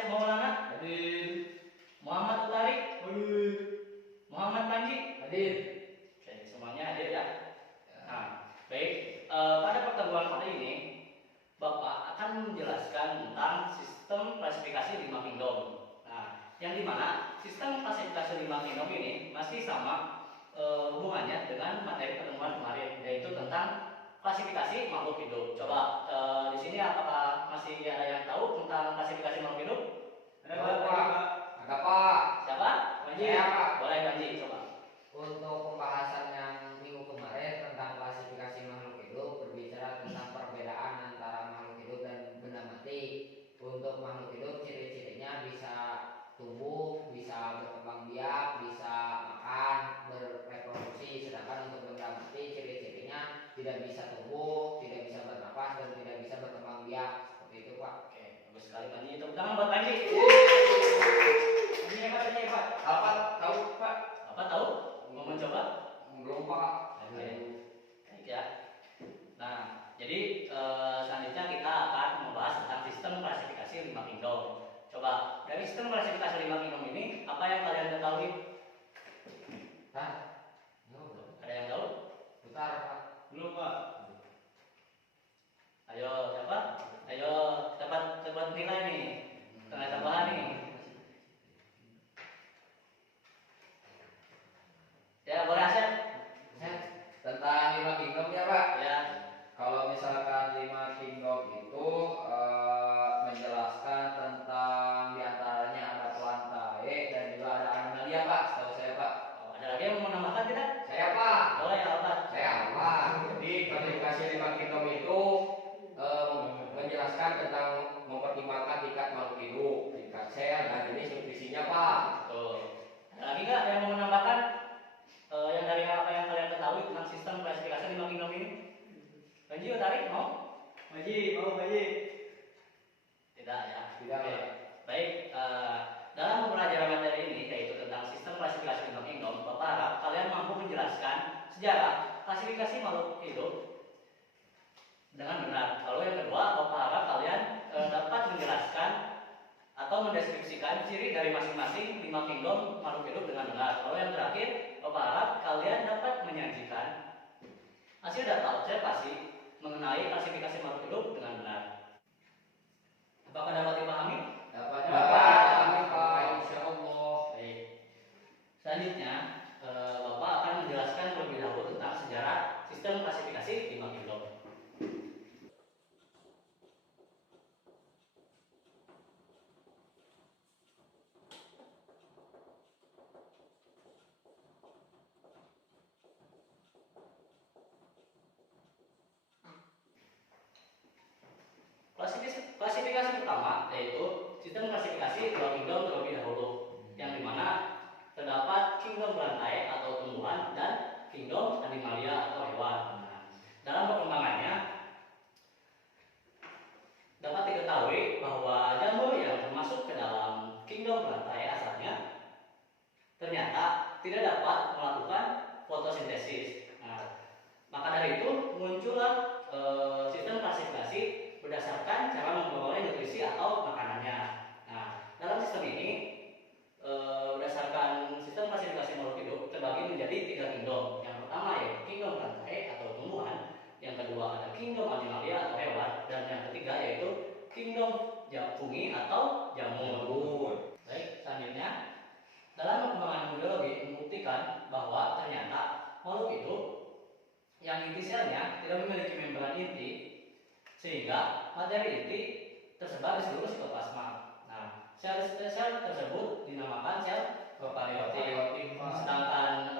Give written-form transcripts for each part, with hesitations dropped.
Asep Maulana? Hadir. Muhammad Utari? Hadir. Muhammad Panji? Hadir. Oke, semuanya hadir ya. Nah, baik. Pada pertemuan kali ini, Bapak akan menjelaskan tentang sistem klasifikasi 5 kingdom. Nah, yang dimana sistem klasifikasi 5 kingdom ini masih sama hubungannya dengan materi pertemuan kemarin, yaitu tentang klasifikasi makhluk hidup. Coba di sini apakah masih ada yang tahu tentang klasifikasi makhluk hidup? Ada Pak. Ada Pak. Siapa? Panji. Saya Pak. Boleh Panji, coba. Untuk pembahasan yang minggu kemarin tentang klasifikasi makhluk hidup berbicara tentang perbedaan antara makhluk hidup dan benda mati. Untuk makhluk hidup ciri-cirinya bisa tumbuh, bisa berkembang biak, bisa makan, bereproduksi. Sedangkan untuk benda mati ciri-cirinya tidak bisa tumbuh, tidak bisa bernapas dan tidak bisa berkembang biak. Seperti itu Pak. Oke, bagus sekali Panji. Tepuk tangan buat Panji. Ini hebat. Apa tahu Pak? Apa tahu? Mau mencoba? Belum Pak. Oke, baik ya. Nah, jadi selanjutnya kita akan membahas tentang sistem klasifikasi 5 kingdom. Coba dari sistem klasifikasi 5 kingdom ini, apa yang kalian ketahui? Hah? Ada yang tahu? Bentar Pak. Belum Pak. Ayo, siapa? Ayo, dapat nilai nih. Tengah tambahan nih. Ya, boleh Asep? Tentang 5 kingdom ya Pak. Ya. Kalau misalkan 5 kingdom itu menjelaskan tentang diantaranya ada plantae dan juga ada animalia Pak. Setahu saya Pak. Oh, ada lagi yang mau menambahkan tidak? Saya Pak. Boleh, Albat. Saya Pak. Jadi klasifikasi 5 kingdom itu menjelaskan tentang mempertimbangkan tingkat makhluk hidup, tingkat sel dan jenis nutrisinya Pak. Betul. Ada lagi nggak yang mau menambahkan yang dari apa yang kalian ketahui tentang sistem klasifikasi 5 kingdom ini? Panji, tarik mau? Haji, mau Haji. Tidak ya. Tidak. Oke. Baik. Dalam pembelajaran materi ini yaitu tentang sistem klasifikasi 5 kingdom, Bapak harap kalian mampu menjelaskan sejarah klasifikasi makhluk hidup dengan benar. Lalu yang kedua, Bapak harap kalian dapat menjelaskan atau mendeskripsikan ciri dari masing-masing 5 kingdom makhluk hidup dengan benar. Lalu yang terakhir, Bapak harap kalian dapat menyajikan hasil data observasi mengenai klasifikasi makhluk hidup dengan benar. Apakah dapat dipahami? Dapat Dapat. Pak. Insyaallah. Baik. Selanjutnya, Bapak akan menjelaskan terlebih dahulu tentang sejarah sistem klasifikasi 5 kingdom. Klasifikasi pertama yaitu sistem klasifikasi 2 kingdom terlebih dahulu, yang dimana terdapat kingdom berantai atau tumbuhan dan kingdom animalia atau hewan. Nah, dalam perkembangannya dapat diketahui bahwa jamur yang termasuk ke dalam kingdom berantai asalnya ternyata tidak dapat melakukan fotosintesis. Nah, maka dari itu muncullah sistem klasifikasi berdasarkan cara memperoleh nutrisi atau makanannya. Nah, dalam sistem ini berdasarkan sistem klasifikasi makhluk hidup terbagi menjadi 3 kingdom. Yang pertama yaitu kingdom berantai atau tumbuhan, yang kedua ada kingdom animalia atau hewan, dan yang ketiga yaitu kingdom fungi atau jamur. Baik, selanjutnya dalam perkembangan biologi membuktikan bahwa ternyata makhluk hidup yang inti selnya tidak memiliki membran inti, sehingga materi inti tersebar di seluruh sitoplasma. Nah, sel-sel tersebut dinamakan sel prokaryotik, sedangkan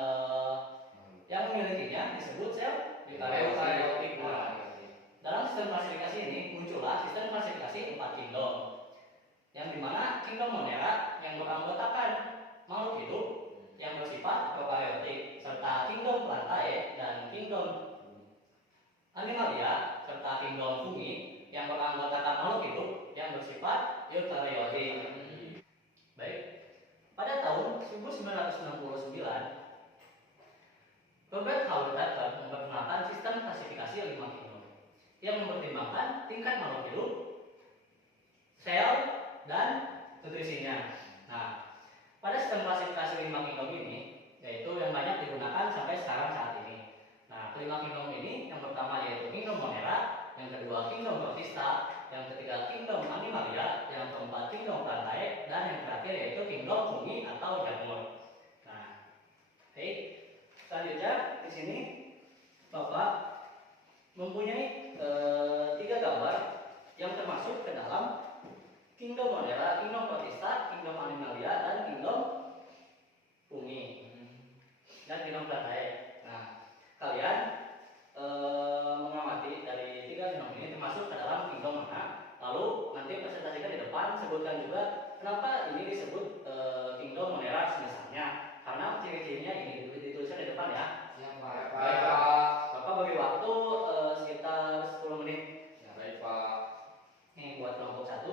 yang memilikinya disebut sel eukaryotik. Dalam sistem klasifikasi ini muncullah sistem klasifikasi 4 kingdom, yang dimana kingdom monera yang beranggotakan makhluk hidup yang bersifat prokaryotik, serta kingdom plantae dan kingdom animalia serta kingdom fungi yang beranggotakan makhluk hidup yang bersifat eukaryotik. Baik, pada tahun 1969 Robert Howard Tucker memperkenalkan sistem klasifikasi 5 kingdom yang mempertimbangkan tingkat makhluk hidup, sel, dan nutrisinya. Nah, pada sistem klasifikasi 5 kingdom ini, yaitu yang banyak digunakan sampai sekarang saat ini. Nah, kelima kingdom ini, yang pertama yaitu kingdom Monera, yang kedua kingdom Protista, yang ketiga kingdom Animalia, yang keempat kingdom Plantae, dan yang terakhir yaitu kingdom Fungi atau jamur. Nah, baik, selanjutnya di sini Bapak mempunyai 3 gambar yang termasuk ke dalam kingdom Monera, kingdom Protista, kingdom Animalia, dan kingdom Fungi dan kingdom Plantae. Nah, kalian mengamati dari 3 kingdom ini termasuk ke dalam kingdom mana, lalu nanti presentasikan di depan, sebutkan juga kenapa ini disebut kingdom Monera misalnya, karena ciri-cirinya ini dituliskan di depan ya. Siap Pak. Baik Pak. Bapak beri waktu sekitar 10 menit. Baik Pak. Ini buat kelompok 1.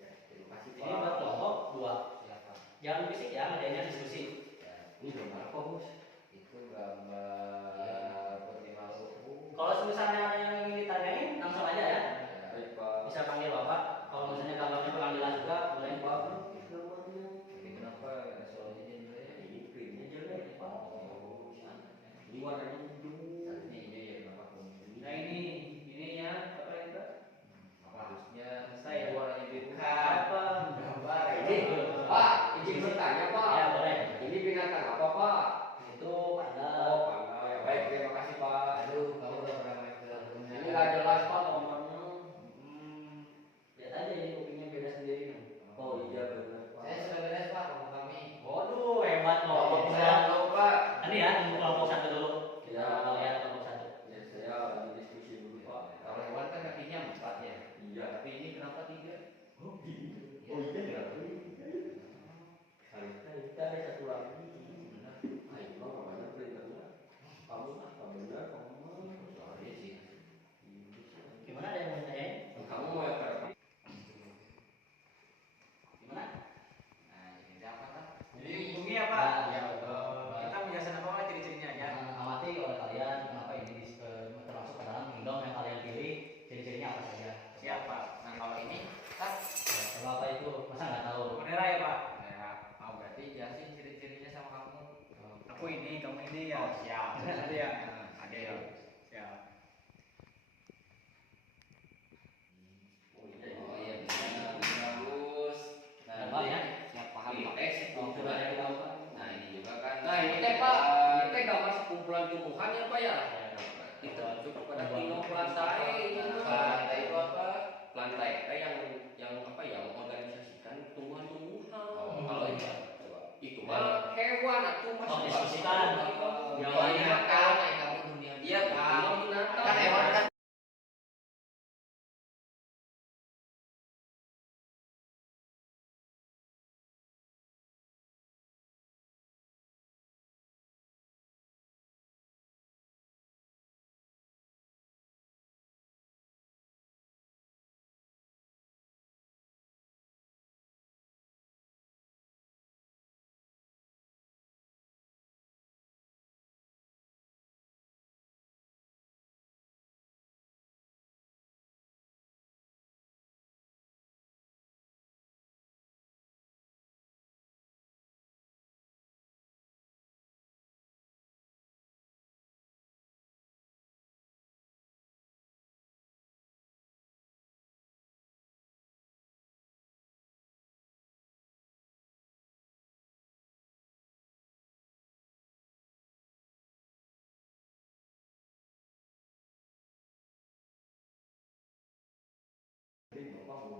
Ya, terima kasih Pak. Ini buat kelompok 2. Siap Pak. Jangan berisik ya, ngadainnya diskusi. Ini gambar apa Bos? Itu gambar putih Maluku. Kalau misalnya ada yang ingin ditanyain, langsung aja ya. Baik Pak. Bisa panggil Bapak. Kalau misalnya gambarnya kurang jelas juga, boleh Pak. Ini kenapa resolusinya jelek? Ini printnya jelek Pak. Oh, ini warnanya hijau. Ini ya kenapa kuning? Nah ini ya, apa itu? Apa harusnya Saya warnanya biru? apa? Gambar ini. Pak, izin bertanya Pak. Ya boleh. Ini binatang apa Pak? Itu ada. Oh, panda ya. Baik, terima kasih Pak. Aduh, kamu udah pernah main ke rumahnya. Ini nggak jelas Pak nomornya. Lihat aja ini kupingnya beda sendiri. Oh iya benar Pak. Saya sudah beres Pak, kamu kami. Waduh, hebat kelompok Saya tahu Pak. Ini ya, tunggu kelompok 1 dulu. Ya. Kita lihat kelompok 1. Ya saya lagi diskusi dulu Pak. Kalau hewan kan kakinya 4 ya. Iya. Tapi ini kenapa 3? Oh gitu. Oh iya ya. Kita ada 1 lagi. Benar. Ayo mana printernya? Kamu apa benar kamu? Sorry sih. Gimana, ada yang mau tanyain? Kamu mau yang berapa? Gimana? Nah, ini apa Pak? Jadi Fungi apa? Ya, betul. Kita menjelaskan apa ciri-cirinya aja. Amati oleh kalian kenapa ini termasuk ke dalam kingdom yang kalian pilih, ciri-cirinya apa saja. Siapa? Nah, kalau ini Pak, Kalau apa itu, masa nggak tahu? Monera ya Pak. ya, mau berarti jelasin ciri-cirinya sama kamu. Aku ini, kamu ini ya. Oh, siap. Ada ya. Ada ya. Siap. Oh iya bisa bagus. Nah, Apa ya? siap paham Pak. Sudah ada yang tahu kan? Nah ini juga kan. Nah ini teh Pak, ini teh gambar sekumpulan tumbuhan ya Pak ya. Kita rujuk kepada kingdom Plantae ini tuh. Plantae itu apa? Plantae teh yang apa ya, mengorganisasikan tumbuhan-tumbuhan. Kalau ini coba. Itu mah hewan atau mas. Oh, diskusikan. Yang Yang binatang, kamu dunia. Iya, kingdom binatang. Kan hewan kan.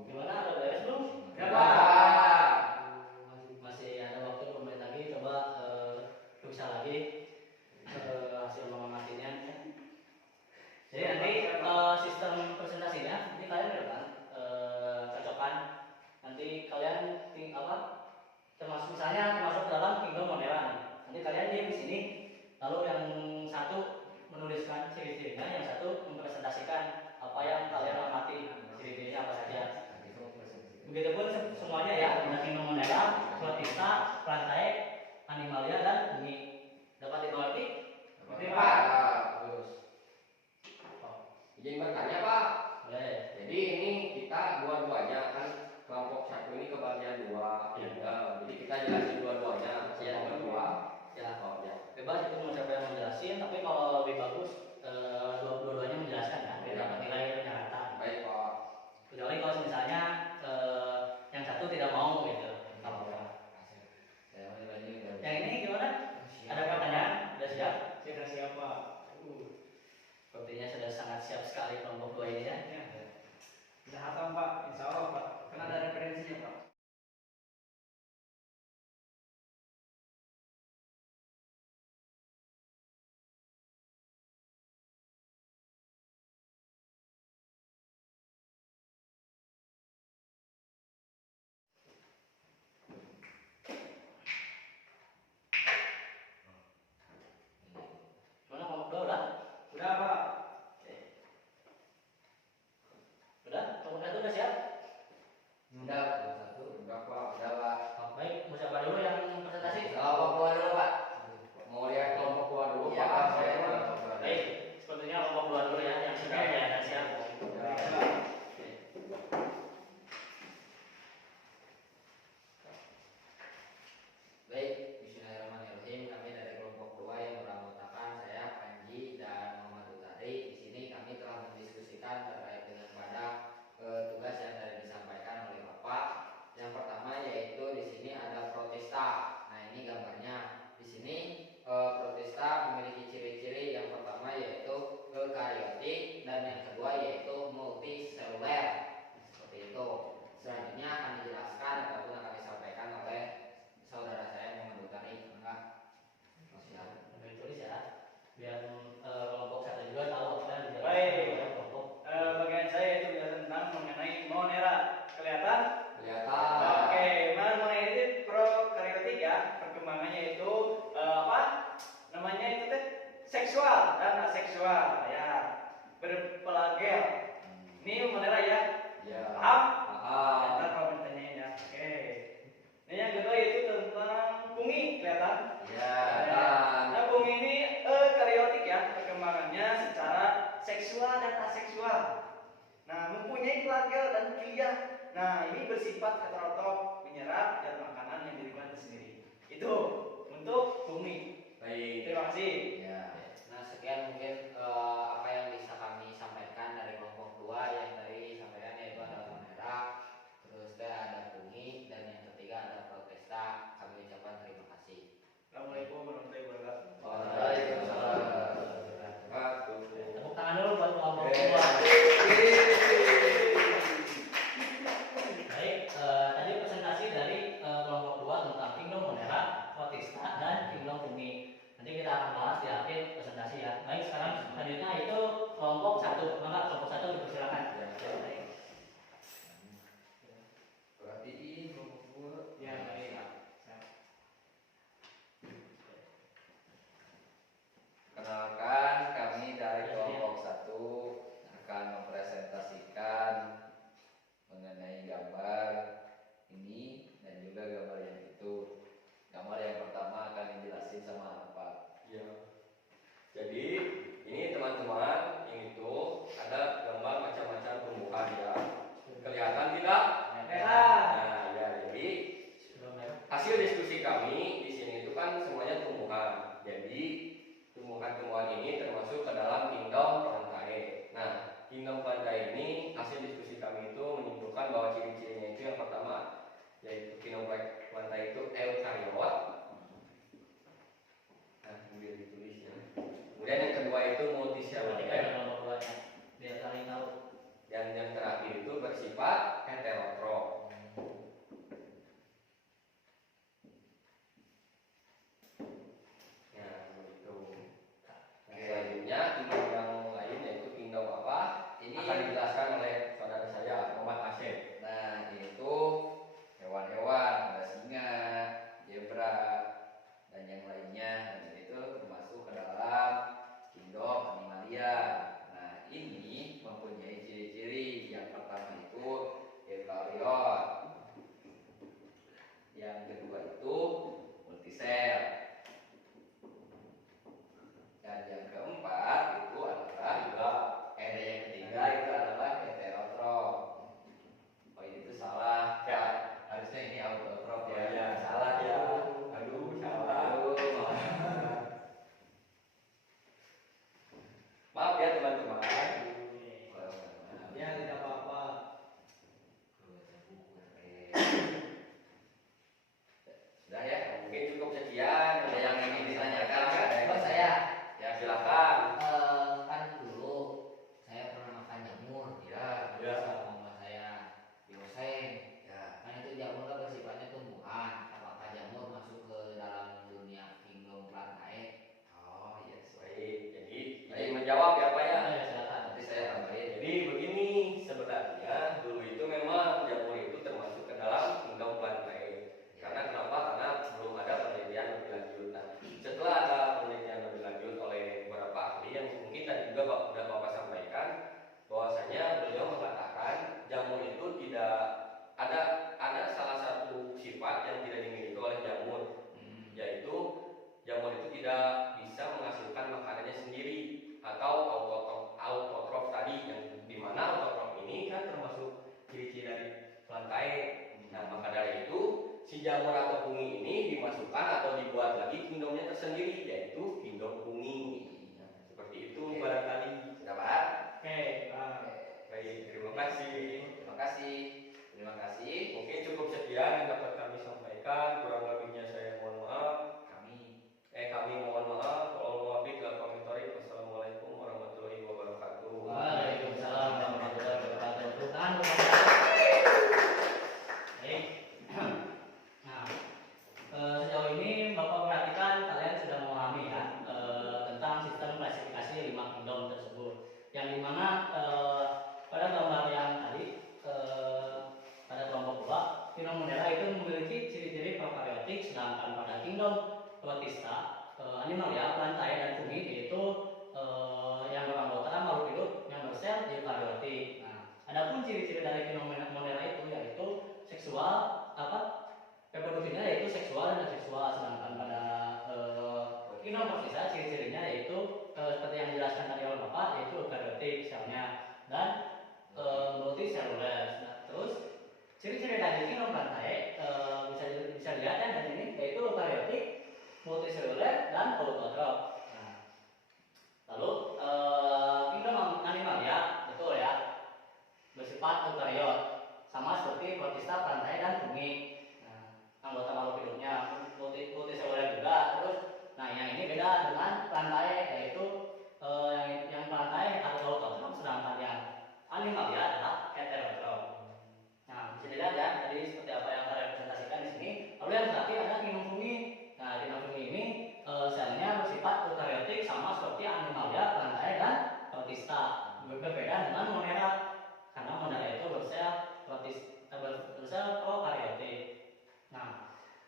Gimana, ada beres belum? Ya, Pak. Masih ada waktu 2 menit lagi, coba periksa lagi hasil mengamatinya. Jadi nanti sistem presentasinya, ini kalian ada kan cocokan. Nanti kalian termasuk misalnya termasuk dalam kingdom Monera. Nanti kalian diam di sini, lalu yang satu menuliskan ciri-cirinya, yang satu mempresentasikan apa yang kalian amati, ciri-cirinya apa saja. Begitupun semuanya ya, ada kingdom Monera, Protista, Plantae, Animalia, dan Bumi. Dapat dimengerti? Oke Pak. Bagus. Izin bertanya Pak. Boleh. Jadi ini kita dua-duanya kan Udah, satu. Udah Pak, udah Pak. Oh, baik, mau siapa dulu yang presentasi? Kelompok dua dulu Pak. Mau lihat kelompok dua dulu Iya, Pak. Pak. Saya kelompok dua. Baik, sepertinya kelompok dua dulu ya yang sudah ada siap. Baik, bismillahirrahmanirrahim. Kami dari kelompok 2 yang beranggotakan saya Panji dan Muhammad Utari. Di sini kami telah mendiskusikan terkait dengan pada tugas yang tadi disampaikan oleh Bapak. Yang pertama yaitu di sini ada protista. Nah, ini gambarnya. Di sini protista memiliki ciri-ciri. Yang pertama yaitu eukariotik dan yang kedua yaitu multiseluler. Seperti itu. Selanjutnya akan dijelaskan ataupun akan disampaikan oleh saudara saya Muhammad Utari. Enggak? Siap. Udah ditulis ya, biar kelompok satu juga tahu apa yang dijelaskan Baik. oleh kelompok. Bagian saya itu bicara tentang mengenai Monera. Kelihatan? Kelihatan. Oke, Monera itu prokaryotik ya. Perkembangannya itu apa? Namanya itu teh seksual dan aseksual ya. Berpelagel. Ini Monera ya. Ya. Paham? Paham. Ntar kalau ditanyain ya. Oke. Nah, yang kedua itu tentang fungi, kelihatan? Ya. Kelihatan. Nah, fungi ini eukariotik ya, perkembangannya secara seksual dan aseksual. Nah, mempunyai flagel dan kilia. Nah, ini bersifat heterotrof, menyerap zat makanan yang dirikan sendiri. Itu untuk fungi. Baik. Terima kasih. Ya. Nah, sekian mungkin apa yang bisa kami sampaikan dari kelompok 2 yang tadi disampaikan yaitu ada Monera, terus ada fungi dan yang ketiga ada protesta. Kami ucapkan terima kasih. Assalamualaikum warahmatullahi wabarakatuh. Waalaikumsalam warahmatullahi wabarakatuh. Tepuk tangan dulu buat kelompok Oke. dua. Baik, tadi presentasi dari kelompok 2 tentang Kingdom Monera, Protista, dan Kingdom Fungi. Nanti kita akan bahas ya si jamur atau fungi ini dimasukkan atau dibuat lagi kingdomnya tersendiri, yaitu kingdom fungi. Seperti itu barangkali. Sudah paham? Oke, Baik, terima kasih. Terima kasih. Terima kasih. Mungkin cukup sekian yang dapat kami sampaikan. Kurang lebihnya saya mohon maaf. Kami mohon maaf. Wassalamualaikum warahmatullahi wabarakatuh. Waalaikumsalam warahmatullahi wabarakatuh. Baik. Nah, sejauh ini Bapak perhatikan kalian sudah memahami ya tentang sistem klasifikasi 5 kingdom tersebut. Yang dimana pada gambar yang tadi pada kelompok 2, kingdom Monera itu memiliki ciri-ciri prokaryotik, sedangkan pada kingdom Protista, animalia, plantae dan fungi yaitu yang beranggota makhluk hidup yang bersel eukariotik. Nah, adapun ciri-ciri dari kingdom Monera itu yaitu seksual, reproduksinya yaitu seksual dan aseksual, sedangkan pada kingdom Protista ciri-cirinya yaitu seperti yang dijelaskan tadi oleh Bapak yaitu eukariotik selnya dan multiseluler. Nah, terus ciri-ciri dari kingdom plantae bisa dilihat ya dari ini yaitu eukariotik, multiseluler dan autotrof. Nah, lalu kingdom animalia betul ya bersifat eukariot sama seperti Protista, plantae dan fungi. Nah, anggota makhluk hidupnya multiseluler juga. Terus, nah yang ini beda dengan plantae yaitu yang plantae atau autotrof, sedangkan yang animalia adalah heterotrof. Nah, bisa dilihat ya tadi seperti apa yang saya presentasikan di sini. Lalu yang terakhir ada kingdom fungi. Nah, kingdom fungi ini selnya bersifat eukariotik sama seperti animalia, plantae dan Protista. Berbeda dengan Monera karena Monera itu bersel prokaryotik. Nah,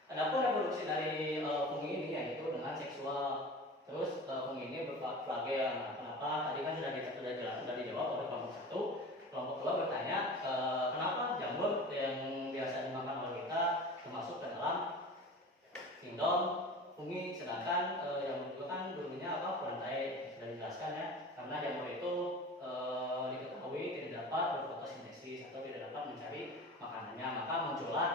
adapun reproduksi dari fungi ini yaitu dengan seksual. Terus fungi ini berflagel. Nah, kenapa? Tadi kan sudah dijawab oleh kelompok 1. Kelompok 2 bertanya kenapa jamur yang biasa dimakan oleh kita termasuk ke dalam kingdom fungi, sedangkan jamur itu kan dulunya plantae, sudah dijelaskan ya, karena jamur itu diketahui tidak dapat berfotosintesis atau tidak dapat mencari makanannya, maka muncullah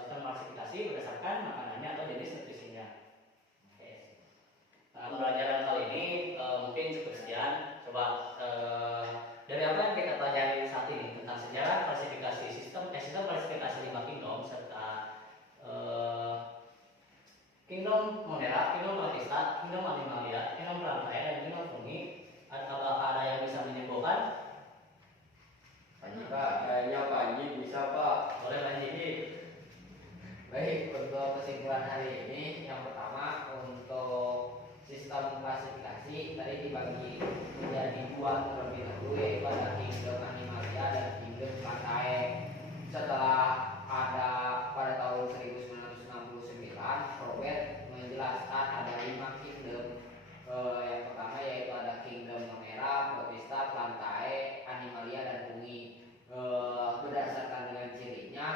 sistem klasifikasi berdasarkan makanannya atau jenis nutrisinya. Oke. Nah, pembelajaran kali ini mungkin cukup sekian. Coba dari apa yang kita pelajari saat ini tentang sejarah klasifikasi sistem klasifikasi 5 kingdom serta kingdom Monera, kingdom Protista, kingdom Animalia, kingdom Plantae dan kingdom fungi, apakah ada yang bisa menyimpulkan? Kayaknya Pak Haji bisa Pak. Boleh Pak Haji. Baik, untuk kesimpulan hari ini yang pertama untuk sistem klasifikasi tadi dibagi menjadi 2 terlebih dahulu, yaitu ada kingdom animalia dan kingdom plantae. Setelah ada pada tahun 1969 Robert menjelaskan ada 5 kingdom. Yang pertama yaitu ada kingdom Monera, Protista, plantae, animalia dan fungi. Berdasarkan dengan cirinya,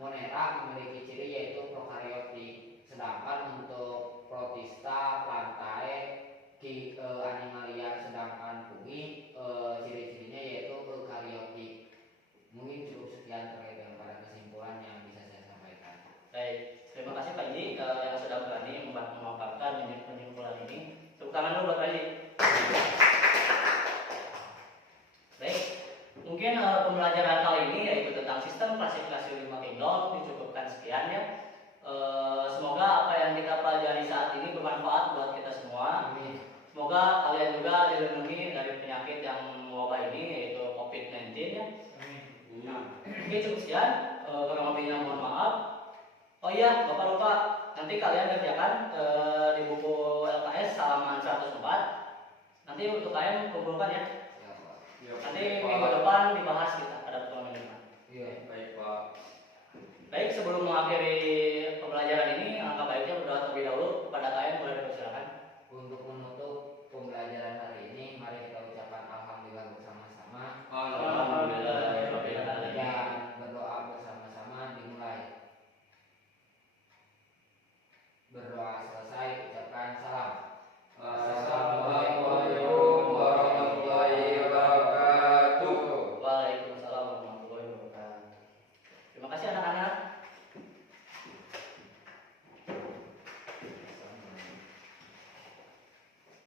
Monera memiliki ciri yaitu prokaryotik, sedangkan untuk Protista, plantae, animalia sedangkan fungi ciri-cirinya yaitu eukariotik. Mungkin cukup sekian terkait dengan pada kesimpulan yang bisa saya sampaikan. Baik, terima kasih Pak Haji yang sudah berani memaparkan penyimpulan ini. Tepuk tangan dulu buat Pak Haji. Baik, mungkin pembelajaran kali ini yaitu tentang sistem klasifikasi 5 kingdom dicukupkan sekian ya. Semoga apa yang kita pelajari saat ini bermanfaat buat kita semua. Amin. Semoga kalian juga dilindungi dari penyakit yang mewabah ini yaitu COVID-19 ya. Nah, oke cukup sekian. Kurang lebihnya mohon maaf. Oh iya, Bapak lupa nanti kalian kerjakan di buku LKS halaman 104. Nanti untuk kalian kumpulkan ya. Nanti minggu depan dibahas kita pada pertemuan depan. Iya. Baik Pak. Baik, sebelum mengakhiri